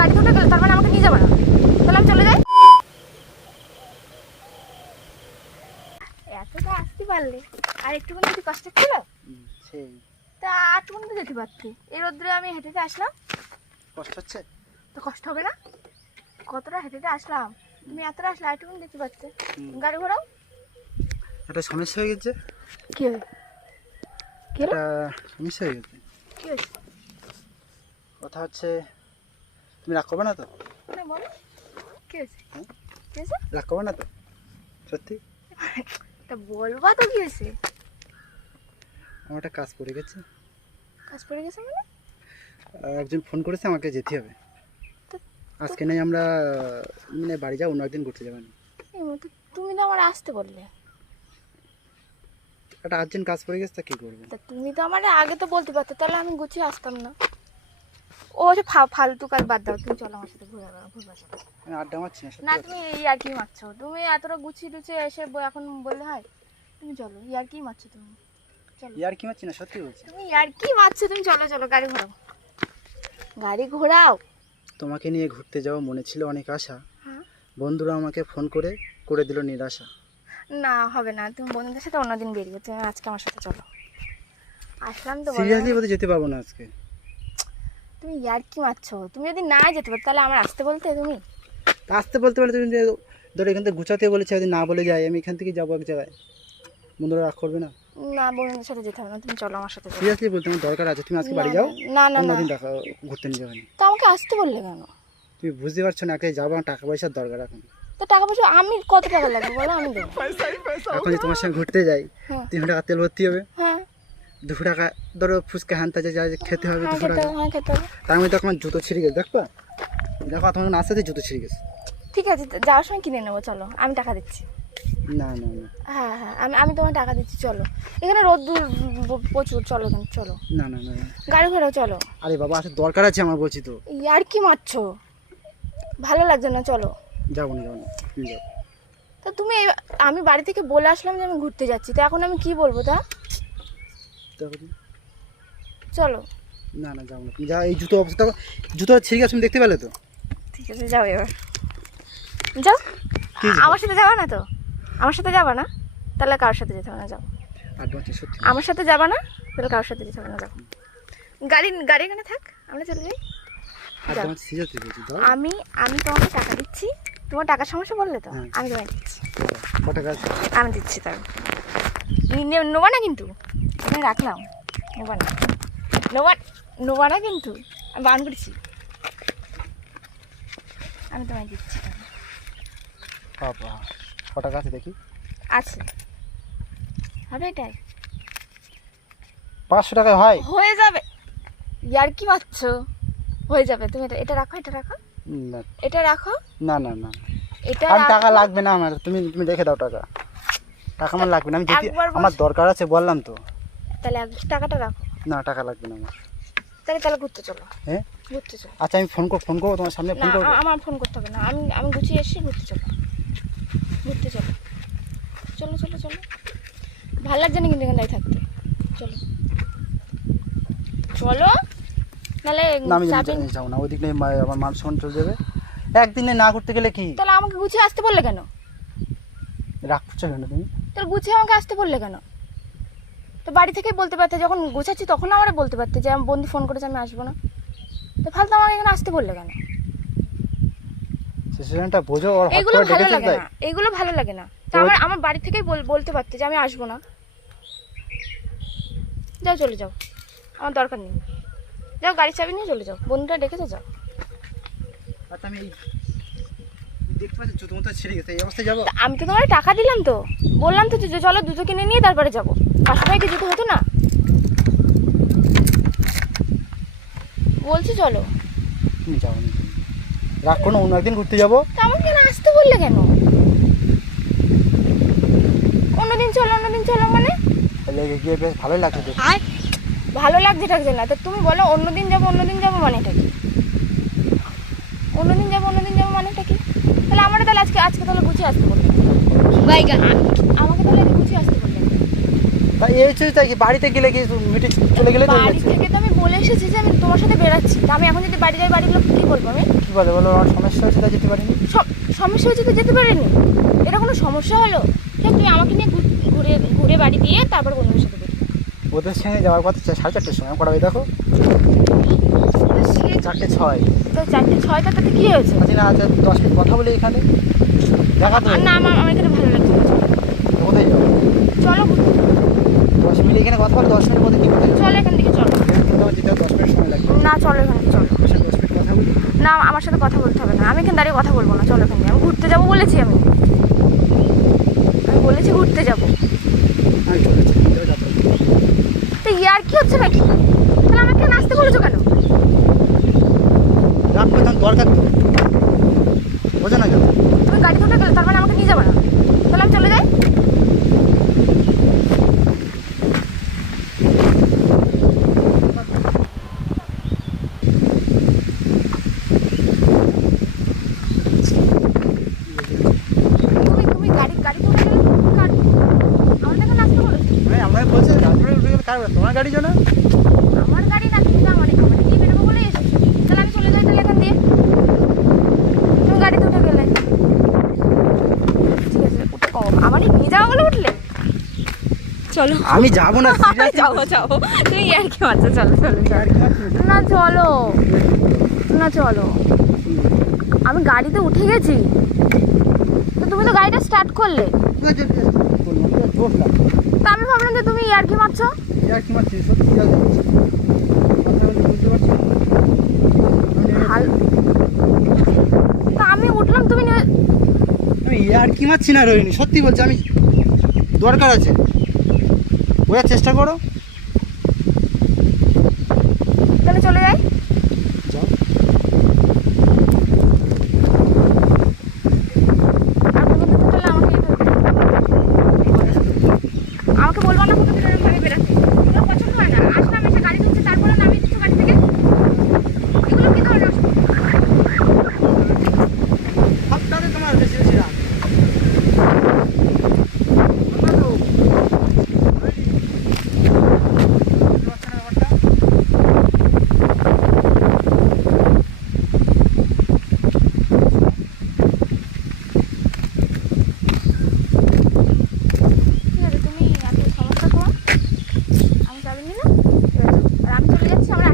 গাড়ি উঠে গেলে তার মানে আমাকে নিয়ে যাবে না, তাহলে আমি চলে যাই। এতটা আসতে পারলে আর একটুখানি যদি কষ্ট ছিল সেই তা আটটুকুনি তো যেতে পারতে। এই রোদ্রে আমি হেঁটে হেঁটে আসলাম, কষ্ট হচ্ছে। তো কষ্ট হবে না? কতটা হেঁটে হেঁটে আসলাম, তুমি এতটা আসলে আটটুকুনি যেতে পারতে। গাড়ি ঘোরাও। একটা সমস্যা হয়ে গেছে। কি হবে? কি হলো? একটা সমস্যা হয়ে গেছে। কি হয়েছে? কথা হচ্ছে, তুমি রাগ করবে না তো? না বলো, কি হয়েছে? কি হয়েছে? রাগ করবে না তো? সত্যি তা বলবা তো কি হয়েছে? আমার একটা কাজ পড়ে গেছে। কাজ পড়ে গেছে মানে? একজন ফোন করেছে, আমাকে যেতে হবে। তো- আজকে নেই, আমরা মানে বাড়ি যাও, অন্য একদিন ঘুরতে যাবেন। এই মতো তুমি তো আমার আসতে বললে। একটা আর্জেন্ট কাজ পড়ে গেছে, তা কী করবো? তা তুমি তো আমার আগে তো বলতে পারতে, তাহলে আমি গুছিয়ে আসতাম না। ও যে ফালতু কাজ বাদ দাও, তুমি চলো আমার সাথে ঘুরবা চলো। আমি আড্ডা মারছি না, সত্যি না কথা। তুমি এই আর কি মারছো, তুমি এতটা গুছিয়ে টুছিয়ে এসে এখন বললে হয়? তুমি চলো, ইয়ার কি মারছো তুমি? চলো, ইয়ার কি মারছি না, সত্যি বলছি। তুমি ইয়ার কি মারছো? তুমি চলো চলো, গাড়ি ঘোরাও, গাড়ি ঘোরাও। তোমাকে নিয়ে ঘুরতে যাওয়া মনে ছিল অনেক আশা, হ্যাঁ। বন্ধুরা আমাকে ফোন করে দিল নিরাশা। না হবে না, তুমি বন্ধুদের সাথে অন্যদিন বেরিয়ে, তুমি আজকে আমার সাথে চলো। আসলাম তো বলো। সিরিয়াসলি বলতে যেতে পারবো না আজকে। তুমি ইয়ার কি মারছো? তুমি যদি না যেতে পারো তাহলে আমার আসতে বলতে তুমি। তা আসতে বলতে পারলে তুমি যে ধরো এখান থেকে গুছাতে বলেছে, যদি না বলে যাই, আমি এখান থেকে যাবো এক জায়গায়, বন্ধুরা রাগ করবে না? না বন্ধুদের সাথে যেতে হবে না, তুমি চলো আমার সাথে চলো। সিরিয়াসলি বলতে আমার দরকার আছে, তুমি আজকে বাড়ি যাও, না না না, অন্যদিন দেখা ঘুরতে নিয়ে যাবেন। তো আমাকে আসতে বললে কেন? তুমি বুঝতে পারছো না, একে যাবো, আমার টাকা পয়সার দরকার এখন। তো টাকা পয়সা আমি কত টাকা লাগবে বলো, আমি দেবো। এখন যদি তোমার সঙ্গে ঘুরতে যাই, হ্যাঁ 300 টাকা তেল ভর্তি হবে, হ্যাঁ 200 টাকা ধরো ফুচকা হ্যান্তা যা খেতে হবে, হ্যাঁ 200 খেতে টাকা। হবে, হ্যাঁ খেতে হবে। তার মধ্যে আমার জুতো ছিঁড়ে গেছে, দেখবা? দেখো তোমার নাচতে জুতো ছিঁড়ে গেছে। ঠিক আছে, যাওয়ার সময় কিনে নেবো, চলো আমি টাকা দিচ্ছি। না না না হ্যাঁ হ্যাঁ আমি তোমার টাকা দিচ্ছি, চলো। এখানে রোদ্দুর প্রচুর, চলো এখানে চলো, না না না। গাড়ি ঘোড়াও চলো। আরে বাবা, আসলে দরকার আছে আমার, বলছি তো। ইয়ার কি মারছো? ভালো লাগছে না, চলো। যাবো না, তুমি যাও। তা তুমি আমি বাড়ি থেকে বলে আসলাম যে আমি ঘুরতে যাচ্ছি, তো এখন আমি কি বলবো তা? দেখো তুমি। চলো। না না, যাবো না, তুমি যা। এই জুতো অবস্থা, জুতো ছিঁড়ে গেছে, তুমি দেখতে পেলে তো? ঠিক আছে যাও এবার, যাও। কি যাও? আমার সাথে যাবা না তো? আমার সাথে যাবা না? তাহলে কারোর সাথে যেতে হবে না, যাও। আড্ডা মারছি, সত্যি। আমার সাথে যাবা না তাহলে কারোর সাথে যেতে হবে না, যাও। গাড়ি এখানে থাক, আমরা চলে যাই। আড্ডা মারছি, সিরিয়াসলি বলছি, দাও। আমি তোমাকে টাকা দিচ্ছি, তোমার টাকার সমস্যা বললে তো হ্যাঁ। আমি তোমায় দিচ্ছি, কত টাকা আছে? আমি দিচ্ছি। তার নেবা না কিন্তু, এখানে রাখলাম, নেবা না, নেবা না কিন্তু, আমি বান করছি, আমি তোমায় দিচ্ছি টাকা। বাবা, কত টাকা আছে দেখি? আছে, হবে এটাই, 500 টাকা হয়? হয়ে যাবে। ইয়ার কি মারছো? হয়ে যাবে, তুমি এটা রাখো, এটা রাখো, না এটা রাখো, না না না, এটা আমার টাকা রাখো। লাগবে না আমার, তুমি তুমি রেখে দাও টাকা। টাকা আমার লাগবে না, আমি যেতে, একবার আমার দরকার আছে, বললাম তো। তাহলে টাকাটা রাখো, না, টাকা লাগবে না আমার। তাহলে ঘুরতে চলো, হ্যাঁ ঘুরতে চলো। আচ্ছা, আমি ফোন করবো তোমার সামনে, না ফোন করবো। আমার ফোন করতে হবে না, আমি গুছিয়ে এসে ঘুরতে চলো, ঘুরতে চলো, চলো চলো চলো। ভালো লাগছে না কিন্তু এখানে দাঁড়িয়ে থাকতে, চলো চলো, নাহলে না, আমি চাপে। যাবো না, ওই দিক নিয়ে আমার মান সম্মান চলে যাবে। একদিনে না ঘুরতে গেলে কি? তাহলে আমাকে গুছিয়ে আসতে বললে কেন? রাগ করছো কেন তুমি? তাহলে গুছিয়ে আমাকে আসতে বললে কেন? তো বাড়ি থেকেই বলতে পারতে, যখন গুছাচ্ছি তখন আমার বলতে পারতে যে আমার বন্ধু ফোন করেছে আমি আসবো না। তো ফালতু আমাকে এখানে আসতে বললে কেন? সিচুয়েশনটা বোঝো, ওর হট এগুলো করে ভালো ডেকেছে লাগে তাই। না, এগুলো ভালো লাগে না। তো তো- আমার বাড়ি থেকেই বলতে পারতে যে আমি আসবো না। যাও চলে যাও, আমার দরকার নেই, যাও গাড়ি চাবি নিয়ে চলে যাও, বন্ধুটা ডেকেছে, যাও। আচ্ছা, আমি দেখতে পাচ্ছি জুতো মতো ছিঁড়ে গেছে, এই অবস্থায় যাবো? তা আমি তো তোমার টাকা দিলাম, তো বললাম তো যে চলো জুতো কিনে নিয়ে তারপরে যাবো। 500 টাকা কি জুতো হতো না? বলছি চলো। তুমি যাবো না, রাগ করো না, অন্য একদিন ঘুরতে যাবো। তা আমাকে কেন আসতে বললে কেন? অন্যদিন চলো মানে? তাহলে গিয়ে বেশ ভালোই লাগছে দেখতে। ভালো লাগছে টাকছে না, তা তুমি বলো অন্যদিন যাবো মানে এটা কি? অন্যদিন যাবো মানে এটা কি? তাহলে আমরা তাহলে আজকে তাহলে গুছিয়ে আসতে বললে, আমাকে তাহলে গুছিয়ে আসতে বললে। তাই এই হচ্ছে, তাই কি বাড়িতে গেলে কি মিটে চলে গেলে তো বাড়ি থেকে তো আমি বলে এসেছি যে আমি তোমার সাথে বেরাচ্ছি, তা আমি এখন যদি বাড়ি যাই বাড়ির লোক কি বলবো আমি? কি বলে বলো আমার সমস্যা হচ্ছে তাই যেতে পারিনি। সমস্যা হচ্ছে তো যেতে পারিনি, এটা কোনো সমস্যা হলো? হ্যাঁ, তুমি আমাকে নিয়ে ঘুরে ঘুরে বাড়ি দিয়ে তারপর বন্ধুদের সাথে বেরিয়ে। ওদের সঙ্গে যাওয়ার কথা 4:30টার সময় কটা বাজে দেখো? তো সে 4:06। তো 4:06 তাতে কি হয়েছে? বলছি না, আচ্ছা 10 মিনিট কথা বলি এখানে দেখা তো। না, আমার এখানে ভালো লাগছে না। কোথায় যাবো? চলো ঘুরতে। 10 মিনিট এখানে কথা বলে 10 মিনিট মধ্যে কি কোথায় যাবো? চলো এখান থেকে চলো। কিন্তু আমার যেতে 10 মিনিট সময় লাগবে। না, চলো এখান থেকে চলো। আমার সাথে 10 মিনিট কথা বলি। না, আমার সাথে কথা বলতে হবে না, আমি এখানে দাঁড়িয়ে কথা বলবো না। চলো এখান থেকে, আমি ঘুরতে যাবো বলেছি। আমি বলেছি ঘুরতে যাবো। আমি চলেছি যাবো। তো ইয়ার কি হচ্ছে নাকি? তাহলে আমাকে নাচতে বলেছো কেন? রাখবো তখন দরকার তো, বোঝো না কেন? তুমি গাড়িতে উঠে গেলে তার মানে আমাকে নিয়ে যাবে না? তাহলে আমি চলে যাই। তুমি গাড়িতে উঠে গেলে কার আমার দেখে নাচতে বলেছো? আমরা বলছি রাত্রে উঠে গেলে কার তোমার গাড়ি জানা? আমার গাড়ি না, তুমি তো আমাকে নিয়ে বেরোবো বলে এসেছো। তাহলে আমি চলে যাই তাহলে এখান দিয়ে। তুমি গাড়িতে উঠে গেলে ঠিক আছে, উঠে কম আমারই নিয়ে যাওয়া বলে উঠলে। চলো আমি যাবো না। যাবো যাবো, তুমি আর কি মারছো? চলো চলো না, চলো না, চলো। আমি গাড়িতে উঠে গেছি, তো তুমি তো গাড়িটা স্টার্ট করলে, তা আমি ভাবলাম যে তুমি আর কি মারছো। তা আমি উঠলাম, তুমি আমি আর কি মারছি না রোহিণী, সত্যি বলছি। আমি দরকার আছে, বোঝার চেষ্টা করো। তাহলে চলে যাই। যাও। আর কোনোদিন তাহলে আমাকে বলবো না কোনোদিন এরকম ভাবে বেরাতে। এগুলো পছন্দ হয় না। আসলাম, এসে গাড়ি তুলছে, তারপরে নামিয়ে দিচ্ছ গাড়ি থেকে। এগুলো কি ধরনের অসুবিধা? সপ্তাহে তোমার বেশি বেশি রাগ। ঠিক আছে, তুমি এত সমস্যা তোমার, আমি চাবি নিলাম, ঠিক আছে। আর আমি চলে যাচ্ছি, আমার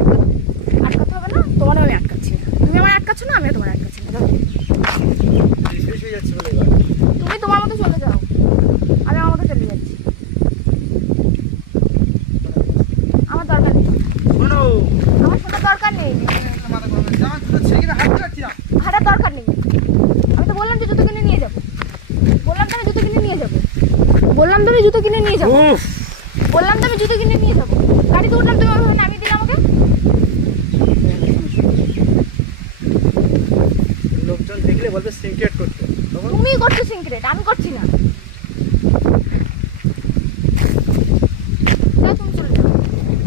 আটকাতে হবে না। তোমারও আমি আটকাচ্ছি না, তুমি আমার আটকাচ্ছ না, আমিও তোমার আটকাচ্ছি না। যাও। বেশি হয়ে যাচ্ছে বলে এবার। তুমি তোমার মতো চলে যাও, আমি আমার মতো চলে যাচ্ছি। আমার দরকার নেই, শোনো, আমার শোনার দরকার নেই, মাথা গরম হচ্ছে। আমার দুটো ছেলেকে হাঁটতে পারছি না। হাঁটার দরকার নেই। আমি তো বললাম যে জুতো কিনে নিয়ে যাবো, বললাম তো আমি জুতো কিনে নিয়ে যাবো, বললাম তো আমি জুতো কিনে নিয়ে যাবো, উফ, বললাম তো আমি জুতো কিনে নিয়ে যাবো। গাড়িতে উঠলাম, তুমি ওইভাবে নামিয়ে দিলে আমাকে। লোকজন দেখলে বলবে সিনক্রেট করতে। তখন তুমি করছো সিক্রেট, আমি করছি না। যাও, তুমি চলে যাও,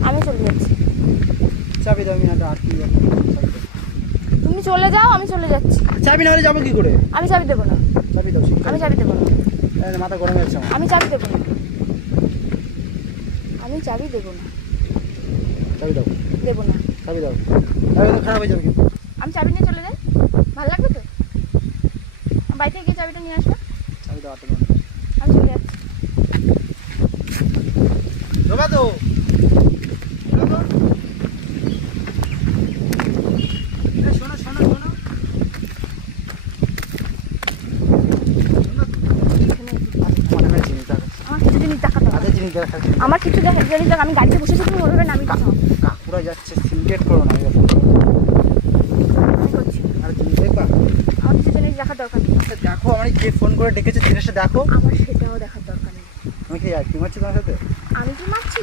আমি চলে যাচ্ছি। চাবি দাও, আমি না আটকে যাবো। তুমি চলে যাও, আমি চলে যাচ্ছি। চাবি না হলে যাবো কি করে? আমি চাবি দেবো না, চাবি দাও, আমি চাবি দেবো না, মাথা গরম হয়ে যাচ্ছে আমার। আমি চাবি দেবো না, আমি চাবি দেবো না, চাবি দাও, দেবো না। চাবি দাও। চাবি তো খারাপ হয়ে যাবে কিন্তু। আমি চাবি নিয়ে চলে যাই, ভালো লাগবে তো? বাড়ি থেকে গিয়ে চাবিটা নিয়ে আসবে, চাবি দাও, আমি চলে যাচ্ছি। ঢোকা তো। শোনো শোনো শোনো, আমার কিছু জিনিস দেখাতে হবে। আমার কিছু জিনিস দেখ, আমি গাড়িতে বসেছি, তুমি ওইভাবে নামিয়ে দিচ্ছ। কাকুরা যাচ্ছে, সিনক্রেট করো না এরকম। আমি করছি, আর তুমি দেখবা? আমার কিছু জিনিস দেখার দরকার নেই। আচ্ছা দেখো, আমার কে ফোন করে ডেকেছে জিনিসটা দেখো। আমার সেটাও দেখার দরকার নেই। আমি কি আর কি মারছি তোমার সাথে? আমি কি মারছি?